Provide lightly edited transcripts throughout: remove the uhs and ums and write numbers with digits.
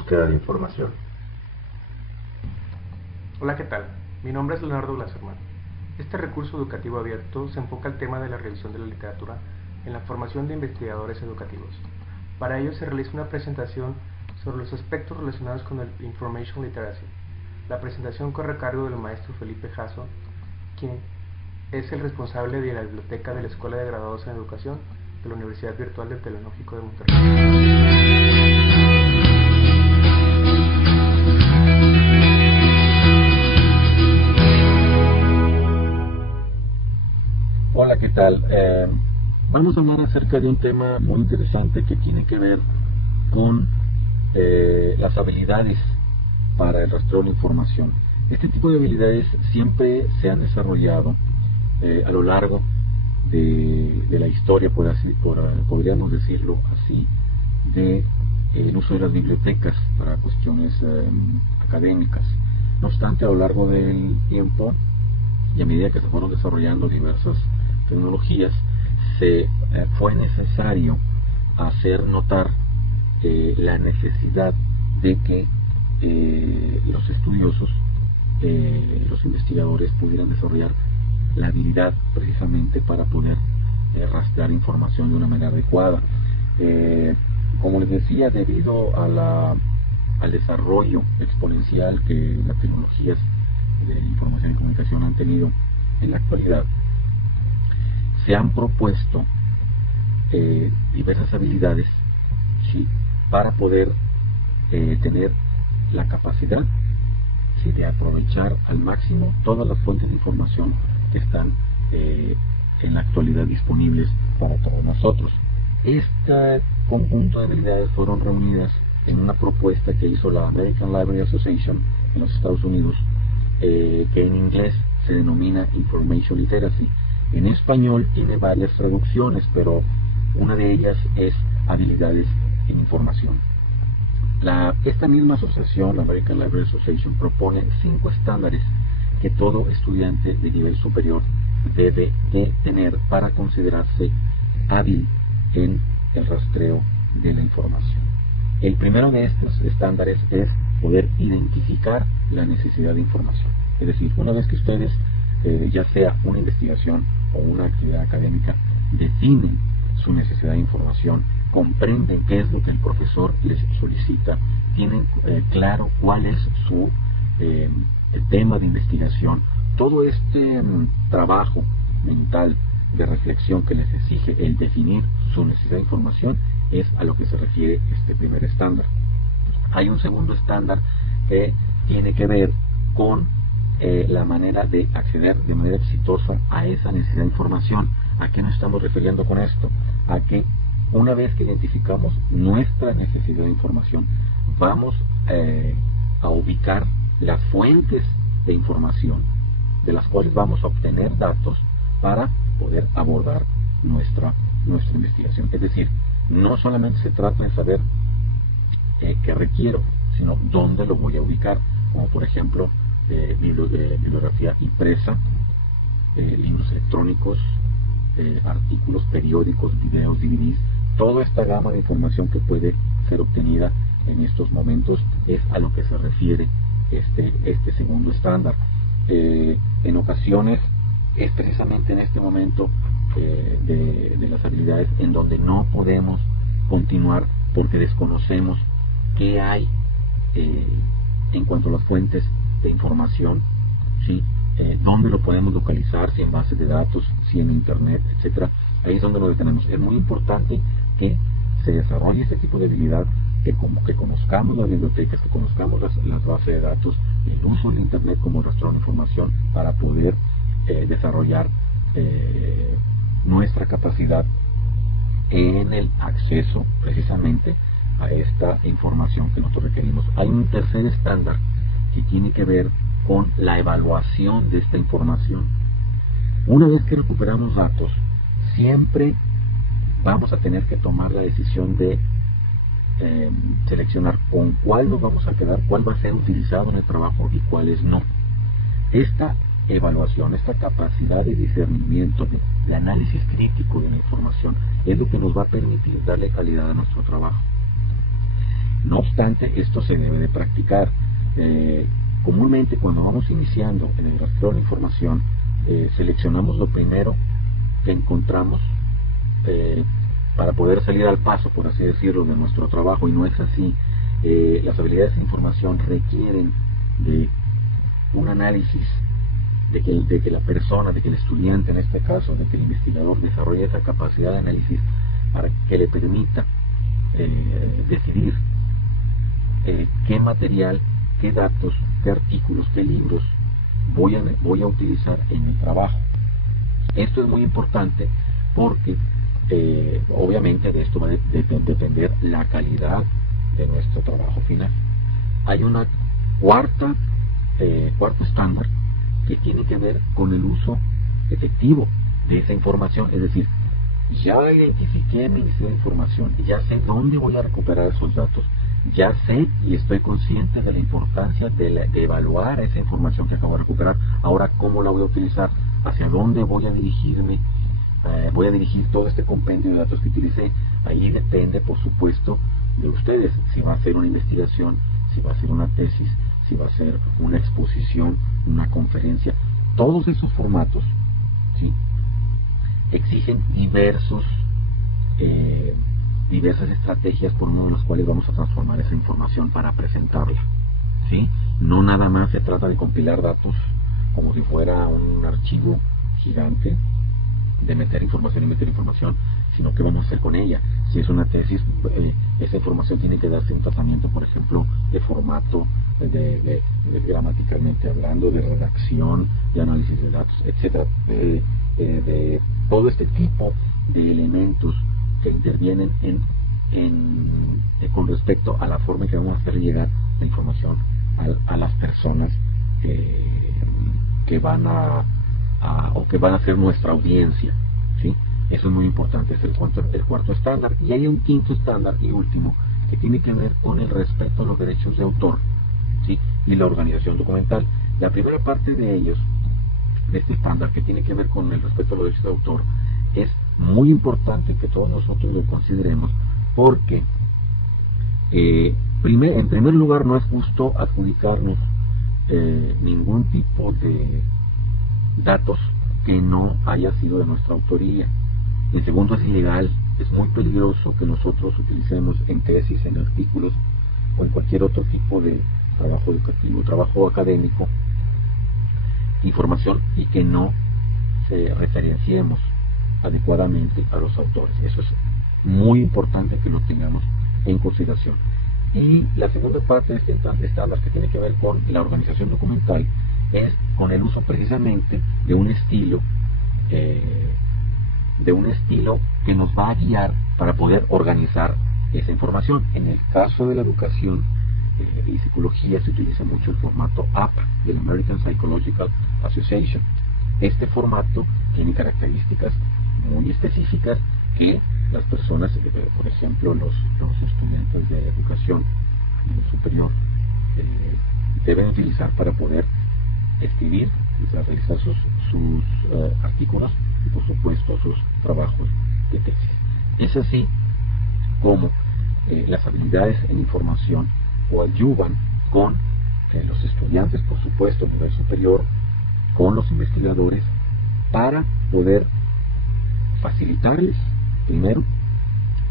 búsqueda de información. Hola, ¿qué tal? Mi nombre es Leonardo Glaserman. Este recurso educativo abierto se enfoca al tema de la revisión de la literatura en la formación de investigadores educativos. Para ello se realiza una presentación sobre los aspectos relacionados con el Information Literacy. La presentación corre a cargo del maestro Felipe Jasso, quien es el responsable de la biblioteca de la Escuela de Graduados en Educación de la Universidad Virtual del Tecnológico de Monterrey. Hola, ¿qué tal? Vamos a hablar acerca de un tema muy interesante que tiene que ver con las habilidades para el rastreo de información. Este tipo de habilidades siempre se han desarrollado a lo largo de la historia, podríamos decirlo así, el uso de las bibliotecas para cuestiones académicas. No obstante, a lo largo del tiempo y a medida que se fueron desarrollando diversas tecnologías, fue necesario hacer notar la necesidad de que los estudiosos, los investigadores pudieran desarrollar la habilidad precisamente para poder rastrear información de una manera adecuada. Como les decía, debido al desarrollo exponencial que las tecnologías de información y comunicación han tenido en la actualidad, se han propuesto diversas habilidades, ¿sí?, para poder tener la capacidad, ¿sí?, de aprovechar al máximo todas las fuentes de información que están en la actualidad disponibles para todos nosotros. Este conjunto de habilidades fueron reunidas en una propuesta que hizo la American Library Association en los Estados Unidos, que en inglés se denomina Information Literacy. En español tiene varias traducciones, pero una de ellas es habilidades en información. Esta misma asociación, la American Library Association, propone 5 estándares que todo estudiante de nivel superior debe de tener para considerarse hábil en el rastreo de la información. El primero de estos estándares es poder identificar la necesidad de información. Es decir, una vez que ustedes, ya sea una investigación o una actividad académica, definen su necesidad de información, comprenden qué es lo que el profesor les solicita, tienen claro cuál es el tema de investigación, todo este trabajo mental de reflexión que les exige el definir su necesidad de información es a lo que se refiere este primer estándar. Hay un segundo estándar que tiene que ver con la manera de acceder de manera exitosa a esa necesidad de información. ¿A qué nos estamos refiriendo con esto? A que una vez que identificamos nuestra necesidad de información, vamos a ubicar las fuentes de información de las cuales vamos a obtener datos para poder abordar nuestra investigación. Es decir, no solamente se trata de saber qué requiero, sino dónde lo voy a ubicar, como por ejemplo bibliografía impresa, libros electrónicos, artículos, periódicos, videos, DVDs. Toda esta gama de información que puede ser obtenida en estos momentos es a lo que se refiere este segundo estándar. En ocasiones es precisamente en este momento de las habilidades en donde no podemos continuar porque desconocemos qué hay en cuanto a las fuentes de información, ¿sí? Dónde lo podemos localizar, si en bases de datos, si en internet, etcétera. Ahí es donde lo detenemos. Es muy importante que se desarrolle este tipo de habilidad, que conozcamos las bibliotecas, que conozcamos las bases de datos, el uso de internet como rastreo de información para poder desarrollar nuestra capacidad en el acceso precisamente a esta información que nosotros requerimos. Hay un tercer estándar que tiene que ver con la evaluación de esta información. Una vez que recuperamos datos, siempre vamos a tener que tomar la decisión de seleccionar con cuál nos vamos a quedar, cuál va a ser utilizado en el trabajo y cuáles no. Esta evaluación, esta capacidad de discernimiento, de análisis crítico de la información, es lo que nos va a permitir darle calidad a nuestro trabajo. No obstante, esto se debe de practicar. Comúnmente cuando vamos iniciando en el rastreo de la información, seleccionamos lo primero que encontramos para poder salir al paso, por así decirlo, de nuestro trabajo, y no es así. Las habilidades de información requieren de un análisis, de que la persona, de que el estudiante en este caso, de que el investigador desarrolle esa capacidad de análisis para que le permita decidir qué material, qué datos, qué artículos, qué libros voy a utilizar en mi trabajo. Esto es muy importante porque obviamente de esto va a depender la calidad de nuestro trabajo final. Hay una cuarto estándar que tiene que ver con el uso efectivo de esa información, es decir, ya identifiqué mi información, ya sé dónde voy a recuperar esos datos, ya sé y estoy consciente de la importancia de evaluar esa información que acabo de recuperar. Ahora, ¿cómo la voy a utilizar? ¿Hacia dónde voy a dirigirme? Voy a dirigir todo este compendio de datos que utilicé. Ahí depende, por supuesto, de ustedes, si va a ser una investigación, si va a ser una tesis, si va a ser una exposición, una conferencia. Todos esos formatos, ¿sí?, exigen diversas estrategias por medio de las cuales vamos a transformar esa información para presentarla, ¿sí? No nada más se trata de compilar datos como si fuera un archivo gigante, de meter información, sino qué vamos a hacer con ella. Si es una tesis, esa información tiene que darse un tratamiento, por ejemplo, de formato, de gramaticalmente hablando, de redacción, de análisis de datos, etcétera, de todo este tipo de elementos que intervienen con respecto a la forma en que vamos a hacer llegar la información a las personas que van a ser nuestra audiencia, ¿sí? Eso es muy importante, es el cuarto estándar. Y hay un quinto estándar y último que tiene que ver con el respeto a los derechos de autor, ¿sí?, y la organización documental. La primera parte de ellos, de este estándar que tiene que ver con el respeto a los derechos de autor, es muy importante que todos nosotros lo consideremos, porque en primer lugar no es justo adjudicarnos ningún tipo de datos que no haya sido de nuestra autoría. En segundo, es ilegal, es muy peligroso que nosotros utilicemos en tesis, en artículos o en cualquier otro tipo de trabajo educativo, trabajo académico, información y que no se referenciemos adecuadamente a los autores. Eso es muy importante que lo tengamos en consideración. Y la segunda parte de este estándar, que tiene que ver con la organización documental, es con el uso precisamente de un estilo que nos va a guiar para poder organizar esa información. En el caso de la educación y psicología se utiliza mucho el formato APA, del American Psychological Association. Este formato tiene características muy específicas que las personas, por ejemplo los estudiantes de educación superior, deben utilizar para poder escribir, realizar sus artículos y por supuesto sus trabajos de tesis. Es así como las habilidades en información coadyuvan con los estudiantes, por supuesto, a nivel superior, con los investigadores, para poder facilitarles, primero,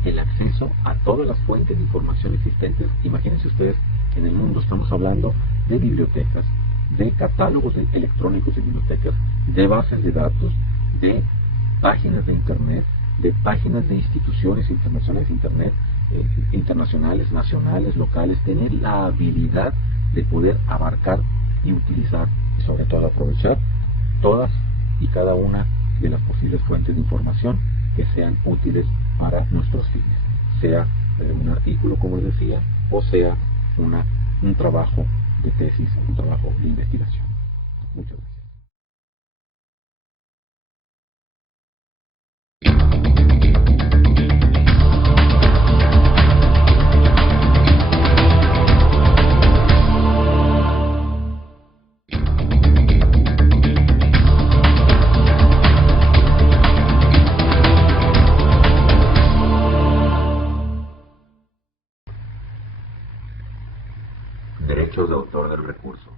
el acceso a todas las fuentes de información existentes. Imagínense ustedes que en el mundo estamos hablando de bibliotecas, de catálogos electrónicos de bibliotecas, de bases de datos, de páginas de internet, de páginas de instituciones internacionales de internet, internacionales, nacionales, locales. Tener la habilidad de poder abarcar y utilizar y sobre todo aprovechar todas y cada una de las posibles fuentes de información que sean útiles para nuestros fines, sea un artículo, como les decía, o sea un trabajo de tesis, un trabajo de investigación. Muchas gracias. derechos de autor del recurso.